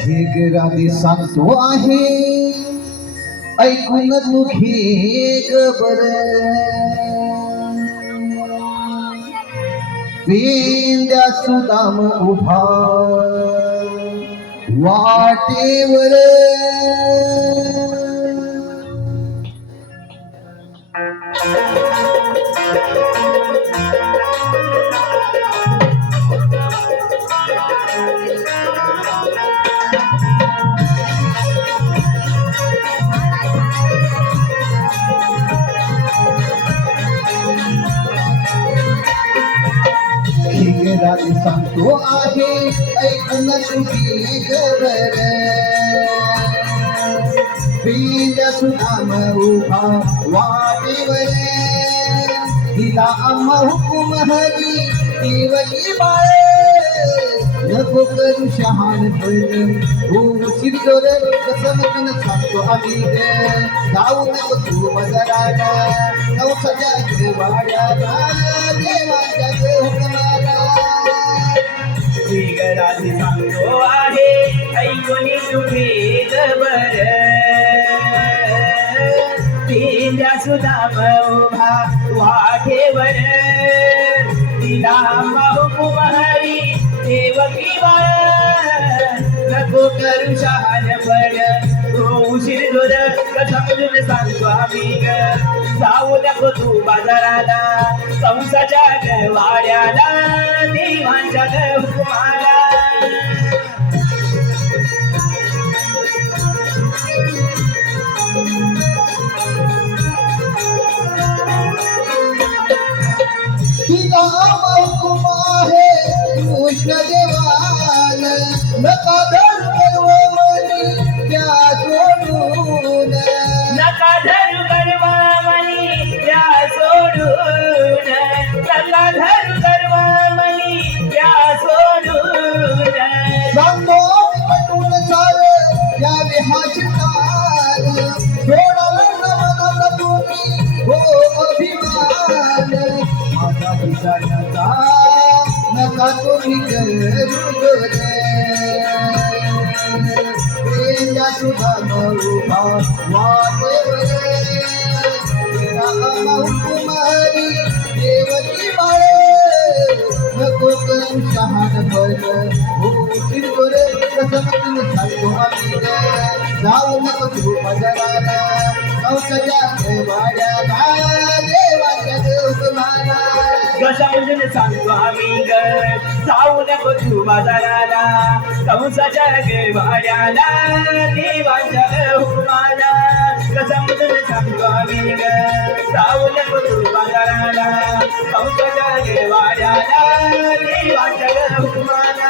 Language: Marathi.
हे ग राधे सांगतो आहे ऐकून तू घे बर. पेंद्या सुदाम उभा वाटेवर राजे सांगतो आहे ऐकून तुझी खबर पिंड्या सुनाम उभा वाटेवर तिला आम्हा हुकुम हरी देवली बाळ नको करू शहाण पण हो शिरजोर कसं सांगतो आम्ही जाऊ नको तू मजराला नवसाच्या वाड्याला राजी सांगतो आहे ऐकून तुम्ही जबर तिला सुद्धा उभा वाटेवर तिला हुकुम हरी देवकी बाळ. नको करू शहाणपण तो उशीर जोर समजून सांगतो आम्ही ग. जाऊ नको तू बाजाराला संसाच्या वाड्याला देवांच्या हुकुमाला कृष्ण देव Shahad bhai, who is good, the seventh, the ग. जाऊ नको तू मजराला नवसच्या वाड्याला देवाच्या हुकमाला कशा सांगतो आम्ही ग? जाऊ नको तू बाजाराला कंसाच्या वाड्याला देवाच्या हुकुमाला कशा सांगतो आम्ही ग? जाऊ नको तू बाजाराला कंसाच्या वाड्याला देवाच्या हुकुमाला